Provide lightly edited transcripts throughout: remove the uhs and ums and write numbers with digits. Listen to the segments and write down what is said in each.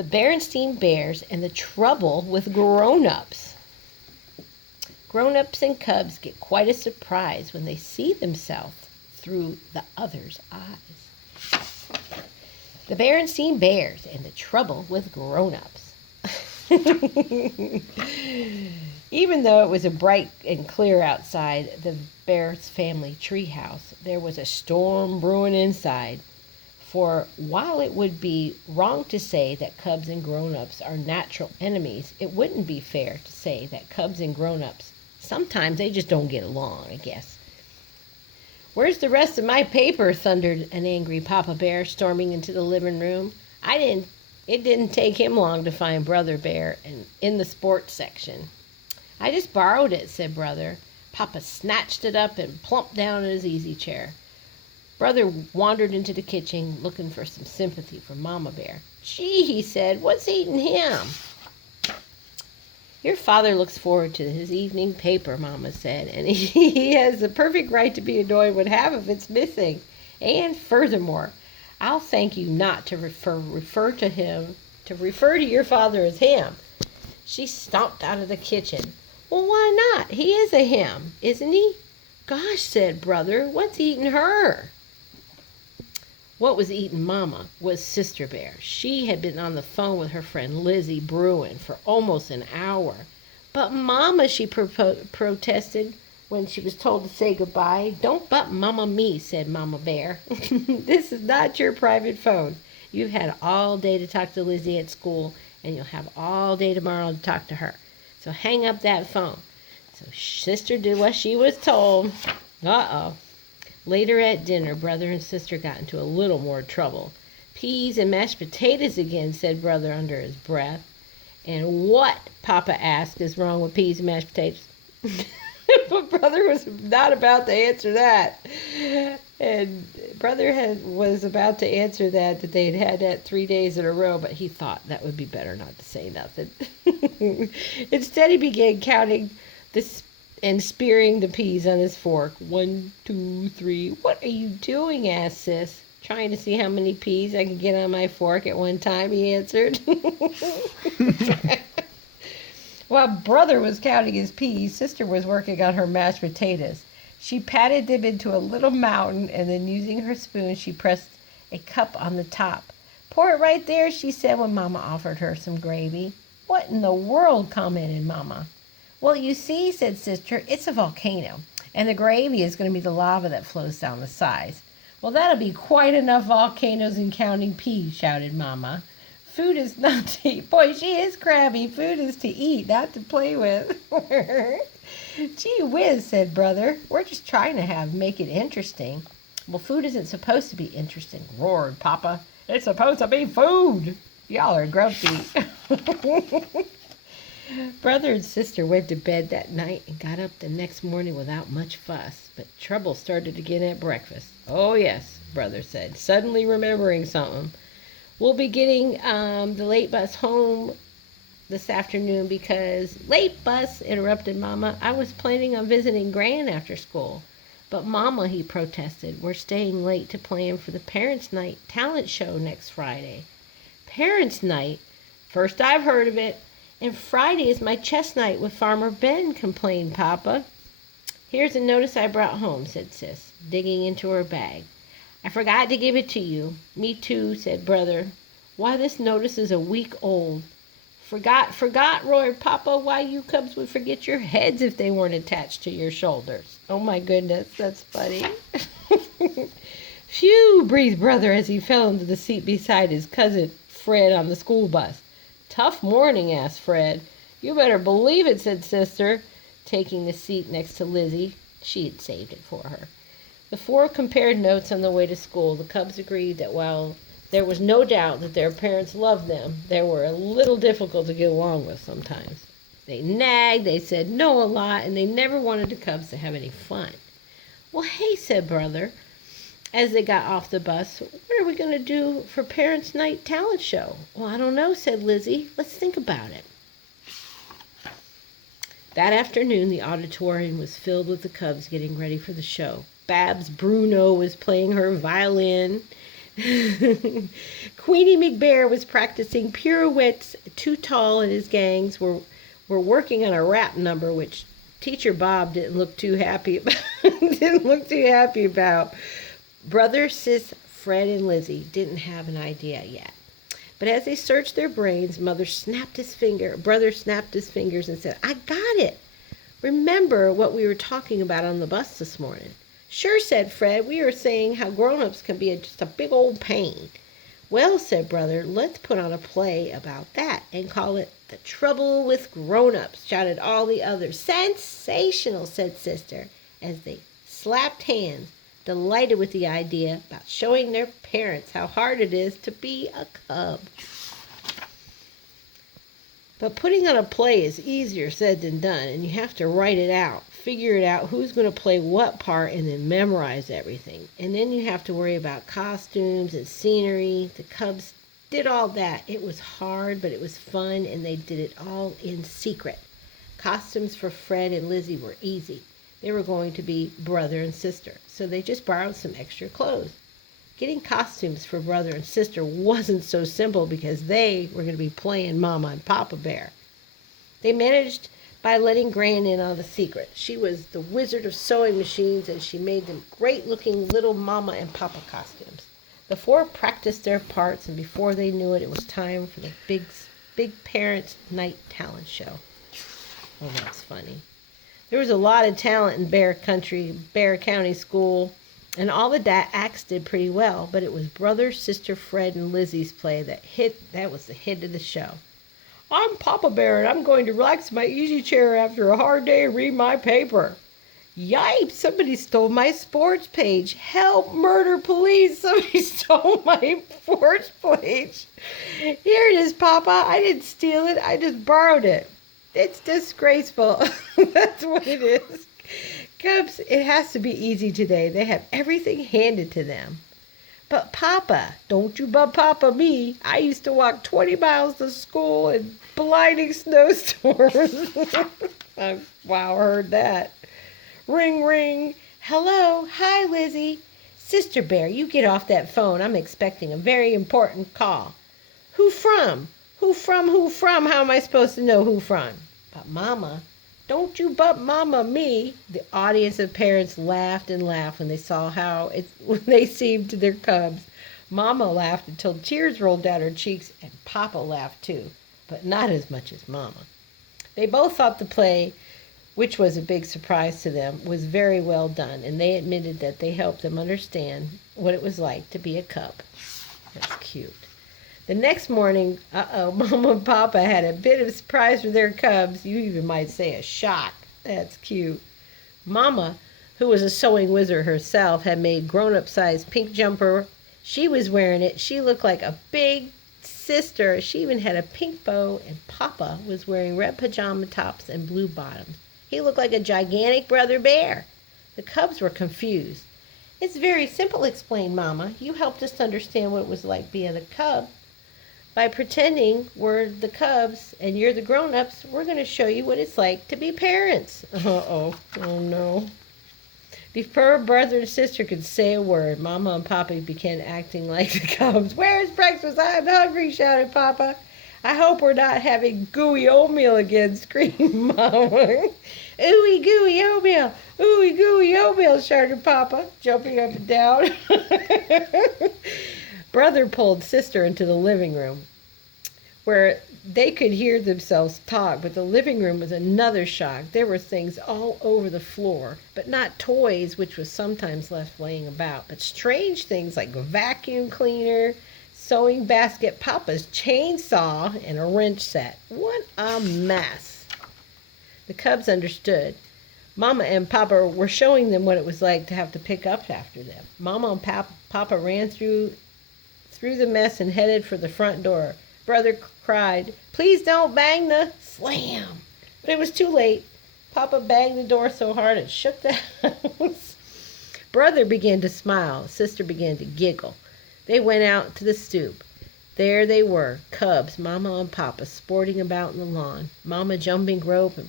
The Berenstain Bears and the Trouble with Grownups. Grownups and cubs get quite a surprise when they see themselves through the other's eyes. The Berenstain Bears and the Trouble with Grownups. Even though it was a bright and clear outside the Bears family treehouse, there was a storm brewing inside. For while it would be wrong to say that cubs and grown-ups are natural enemies, it wouldn't be fair to say that cubs and grown-ups, sometimes they just don't get along, I guess. "Where's the rest of my paper?" thundered an angry Papa Bear, storming into the living room. It didn't take him long to find Brother Bear in the sports section. "I just borrowed it," said Brother. Papa snatched it up and plumped down in his easy chair. Brother wandered into the kitchen looking for some sympathy from Mama Bear. "Gee," he said, "what's eating him?" "Your father looks forward to his evening paper," Mama said, "and he has the perfect right to be annoyed when half of it's missing. And furthermore, I'll thank you not to refer to your father as him." She stomped out of the kitchen. "Well, why not? He is a him, isn't he?" "Gosh," said Brother, "what's eating her?" What was eating Mama was Sister Bear. She had been on the phone with her friend Lizzie Bruin for almost an hour. "But Mama," she protested when she was told to say goodbye. "Don't but Mama me," said Mama Bear. "This is not your private phone. You've had all day to talk to Lizzie at school, and you'll have all day tomorrow to talk to her. So hang up that phone." So Sister did what she was told. Uh-oh. Later at dinner, Brother and Sister got into a little more trouble. "Peas and mashed potatoes again," said Brother under his breath. "And what," Papa asked, "is wrong with peas and mashed potatoes?" But Brother was not about to answer that. And Brother was about to answer that they'd had that 3 days in a row, but he thought that would be better not to say nothing. Instead, he began counting and spearing the peas on his fork. 1, 2, 3. "What are you doing?" asked Sis. "Trying to see how many peas I can get on my fork at one time," he answered. While Brother was counting his peas, Sister was working on her mashed potatoes. She patted them into a little mountain, and then using her spoon, she pressed a cup on the top. "Pour it right there," she said when Mama offered her some gravy. "What in the world?" commented Mama. "Well, you see," said Sister, "it's a volcano, and the gravy is going to be the lava that flows down the sides." "Well, that'll be quite enough volcanoes and counting peas," shouted Mama. "Food is not to eat." Boy, she is crabby. "Food is to eat, not to play with." "Gee whiz," said Brother. "We're just trying to make it interesting." "Well, food isn't supposed to be interesting," roared Papa. "It's supposed to be food. Y'all are grumpy." Brother and Sister went to bed that night and got up the next morning without much fuss. But trouble started again at breakfast. "Oh, yes," Brother said, suddenly remembering something. "We'll be getting the late bus home this afternoon because—" "Late bus," interrupted Mama. "I was planning on visiting Gran after school." "But Mama," he protested, "we're staying late to plan for the Parents' Night talent show next Friday." "Parents' Night? First I've heard of it. And Friday is my chess night with Farmer Ben," complained Papa. "Here's a notice I brought home," said Sis, digging into her bag. "I forgot to give it to you." "Me too," said Brother. "Why, this notice is a week old." Forgot," roared Papa. "Why, you cubs would forget your heads if they weren't attached to your shoulders." "Oh my goodness, that's funny." "Phew," breathed Brother as he fell into the seat beside his cousin Fred on the school bus. "Tough morning?" asked Fred. "You better believe it," said Sister, taking the seat next to Lizzie. She had saved it for her. The four compared notes on the way to school. The cubs agreed that while there was no doubt that their parents loved them, they were a little difficult to get along with sometimes. They nagged, they said no a lot, and they never wanted the cubs to have any fun. "Well, hey," said Brother, as they got off the bus, "what are we going to do for Parents' Night talent show?" "Well, I don't know," said Lizzie. "Let's think about it." That afternoon, the auditorium was filled with the cubs getting ready for the show. Babs Bruno was playing her violin. Queenie McBear was practicing pirouettes. Too Tall and his gangs were working on a rap number, which Teacher Bob didn't look too happy about. didn't look too happy about. Brother, sis, Fred, and Lizzie didn't have an idea yet. But as they searched their brains, brother snapped his fingers and said, "I got it. Remember what we were talking about on the bus this morning?" "Sure," said Fred. "We were saying how grown-ups can be just a big old pain." "Well," said brother, "let's put on a play about that and call it The Trouble with Grown-ups," shouted all the others. "Sensational," said sister, as they slapped hands, delighted with the idea about showing their parents how hard it is to be a cub. But putting on a play is easier said than done, and you have to write it out, figure it out who's going to play what part, and then memorize everything. And then you have to worry about costumes and scenery. The Cubs did all that. It was hard, but it was fun, and they did it all in secret. Costumes for Fred and Lizzie were easy. They were going to be brother and sister, so they just borrowed some extra clothes. Getting costumes for brother and sister wasn't so simple because they were going to be playing Mama and Papa Bear. They managed by letting Gran in on the secret. She was the wizard of sewing machines, and she made them great-looking little Mama and Papa costumes. The four practiced their parts, and before they knew it, it was time for the big Parents' Night talent show. Oh, that's funny. There was a lot of talent in Bear County School, and all the acts did pretty well, but it was brother, sister, Fred, and Lizzie's play that was the hit of the show. "I'm Papa Bear, and I'm going to relax in my easy chair after a hard day and read my paper." "Yipes, somebody stole my sports page. Help, murder, police, somebody stole my sports page." "Here it is, Papa. I didn't steal it. I just borrowed it." "It's disgraceful." That's what it is. Cubs, it has to be easy today. They have everything handed to them. "But Papa, don't you but Papa me. I used to walk 20 miles to school in blinding snowstorms." Wow, heard that. Ring, ring. "Hello. Hi, Lizzie." "Sister Bear, you get off that phone. I'm expecting a very important call." "Who from? Who from? Who from? How am I supposed to know who from?" "But Mama, don't you but Mama me." The audience of parents laughed and laughed when they saw when they seemed to their cubs. Mama laughed until tears rolled down her cheeks, and Papa laughed too, but not as much as Mama. They both thought the play, which was a big surprise to them, was very well done, and they admitted that they helped them understand what it was like to be a cub. That's cute. The next morning, Mama and Papa had a bit of a surprise for their cubs. You even might say a shock. That's cute. Mama, who was a sewing wizard herself, had made grown-up size pink jumper. She was wearing it. She looked like a big sister. She even had a pink bow, and Papa was wearing red pajama tops and blue bottoms. He looked like a gigantic brother bear. The cubs were confused. "It's very simple," explained Mama. "You helped us understand what it was like being a cub. By pretending we're the cubs and you're the grown-ups, we're going to show you what it's like to be parents." Oh no. Before brother and sister could say a word, Mama and Papa began acting like the cubs. "Where's breakfast? I'm hungry," shouted Papa. "I hope we're not having gooey oatmeal again," screamed Mama. "Ooey gooey oatmeal, ooey gooey oatmeal," shouted Papa, jumping up and down. Brother pulled sister into the living room, where they could hear themselves talk, but the living room was another shock. There were things all over the floor, but not toys, which was sometimes left laying about, but strange things like a vacuum cleaner, sewing basket, Papa's chainsaw, and a wrench set. What a mess. The cubs understood. Mama and Papa were showing them what it was like to have to pick up after them. Mama and Papa ran through the mess and headed for the front door. Brother cried, "Please don't bang the—" Slam! But it was too late. Papa banged the door so hard it shook the house. Brother began to smile. Sister began to giggle. They went out to the stoop. There they were, cubs, Mama and Papa, sporting about in the lawn. Mama jumping rope and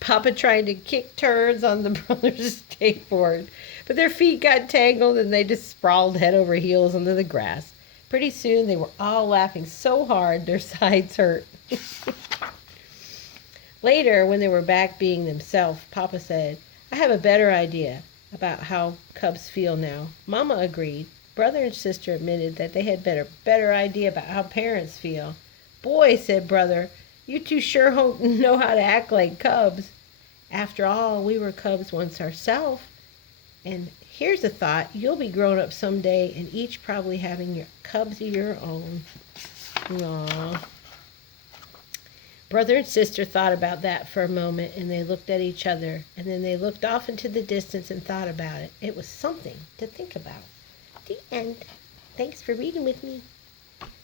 Papa trying to kick turds on the brother's skateboard. But their feet got tangled and they just sprawled head over heels under the grass. Pretty soon they were all laughing so hard their sides hurt. Later, when they were back being themselves, Papa said, I have a better idea about how cubs feel now. Mama agreed. Brother and sister admitted that they had better idea about how parents feel. Boy, said Brother, you two sure know how to act like cubs. After all, we were cubs once ourselves. And here's a thought. You'll be grown up someday and each probably having your cubs of your own. Aww. Brother and sister thought about that for a moment, and they looked at each other, and then they looked off into the distance and thought about it. It was something to think about. The end. Thanks for reading with me.